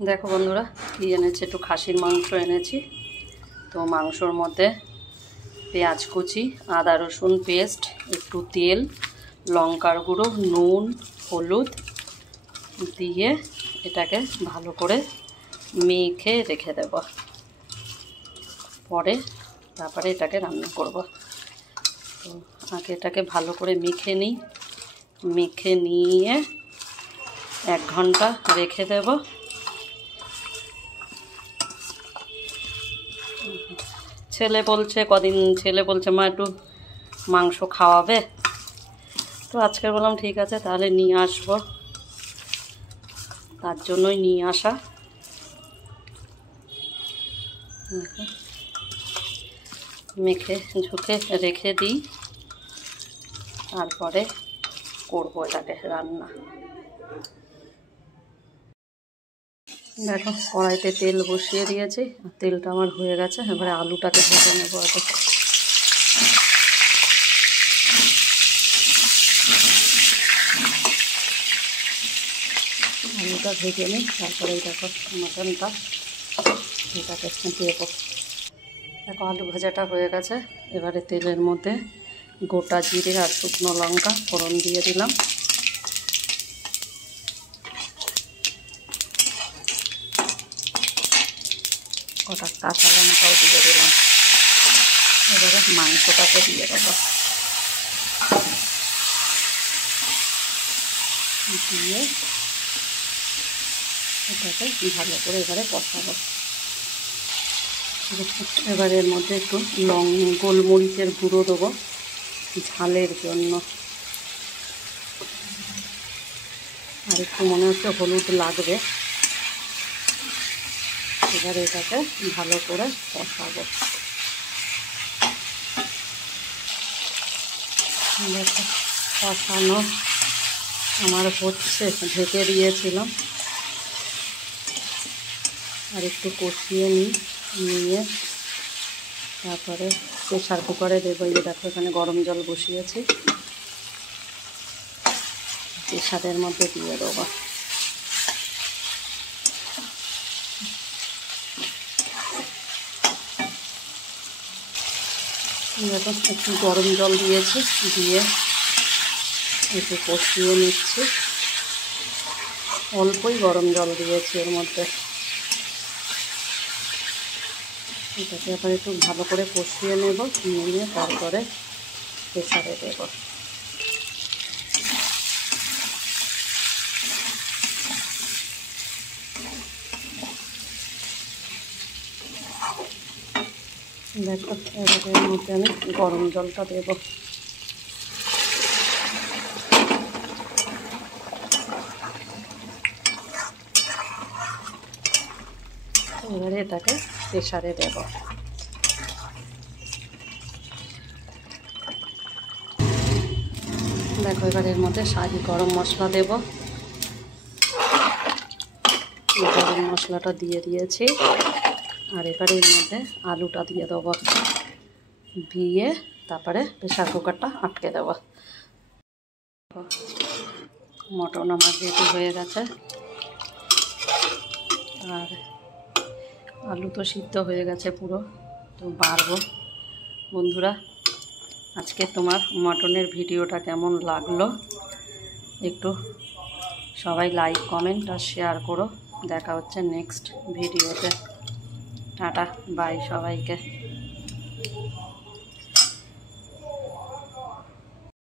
দেখো বন্ধুরা কি এনেছি, একটু খাসির মাংস এনেছি। তো মাংসর মধ্যে পেঁয়াজ কুচি, আদা রসুন পেস্ট, একটু তেল, লঙ্কার গুঁড়ো, নুন, হলুদ দিয়ে এটাকে ভালো করে মেখে রেখে দেব। তারপরে এটাকে রান্না করব। তো আগে এটাকে ভালো করে মেখে নিই। মেখে নিয়ে 1 ঘন্টা রেখে দেব। ছেলে বলছে মা একটু মাংস খাওয়াবে। তো আজকে বললাম ঠিক আছে তাহলে নিয়ে আসবো, তার জন্যই নিয়ে আসা। মেখে ঝুঁকে রেখে দিই, তারপরে করবো এটাকে রান্না। দেখো কড়াইতে তেল বসিয়ে দিয়েছি, তেলটা আমার হয়ে গেছে। এবারে আলুটাকে ভেজে নেবো। আলুটা ভেজে নিই, তারপরে দেখো মাটনটা এটাকে দেবো। দেখো আলু ভাজাটা হয়ে গেছে। এবারে তেলের মধ্যে গোটা জিরে আর শুকনো লঙ্কা ফোড়ন দিয়ে দিলাম। কটা কাঁচা লঙ্কাও দিয়ে দিলাম। এবারে মাংসটাকে দিয়ে দেবো। দিয়ে এটাকে ভালো করে এবারে কষাবো। এবারে এর মধ্যে একটু গোলমরিচের গুঁড়ো দেবো ঝালের জন্য, আর একটু মনে হচ্ছে হলুদ লাগবে। এবারে এটাকে ভালো করে কষাবো। দেখো কষানো আমার হচ্ছে, ঢেকে দিয়েছিলাম। আর একটু কষিয়ে নিয়ে তারপরে প্রেসার কুকারে দেবো। এই দেখো এখানে গরম জল বসিয়েছি, প্রেসারের মধ্যে দিয়ে দেবো। দেখো একটু গরম জল দিয়েছি, দিয়ে একটু কষিয়ে নিচ্ছি। অল্পই গরম জল দিয়েছি এর মধ্যে। এটাকে আবার একটু ভালো করে কষিয়ে নেব, নিয়ে তারপরে প্রেসারে দেব। দেখো এর মধ্যে আমি গরম জলটা দেব। এবারে এটাকে প্রেসারে দেব। দেখো এবার এর মধ্যে শাহি গরম মশলা দেব। গরম মশলাটা দিয়ে দিয়েছি। আর এবারে এর মধ্যে আলুটা দিয়ে দেবো, দিয়ে তারপরে প্রেসার কুকারটা আটকে দেব। মটন আমার রেডি হয়ে গেছে, আর আলু তো সিদ্ধ হয়ে গেছে পুরো। তো বাড়বো। বন্ধুরা আজকে তোমার মটনের ভিডিওটা কেমন লাগলো একটু সবাই লাইক কমেন্ট আর শেয়ার করো। দেখা হচ্ছে নেক্সট ভিডিওতে। টাটা বাই সবাইকে।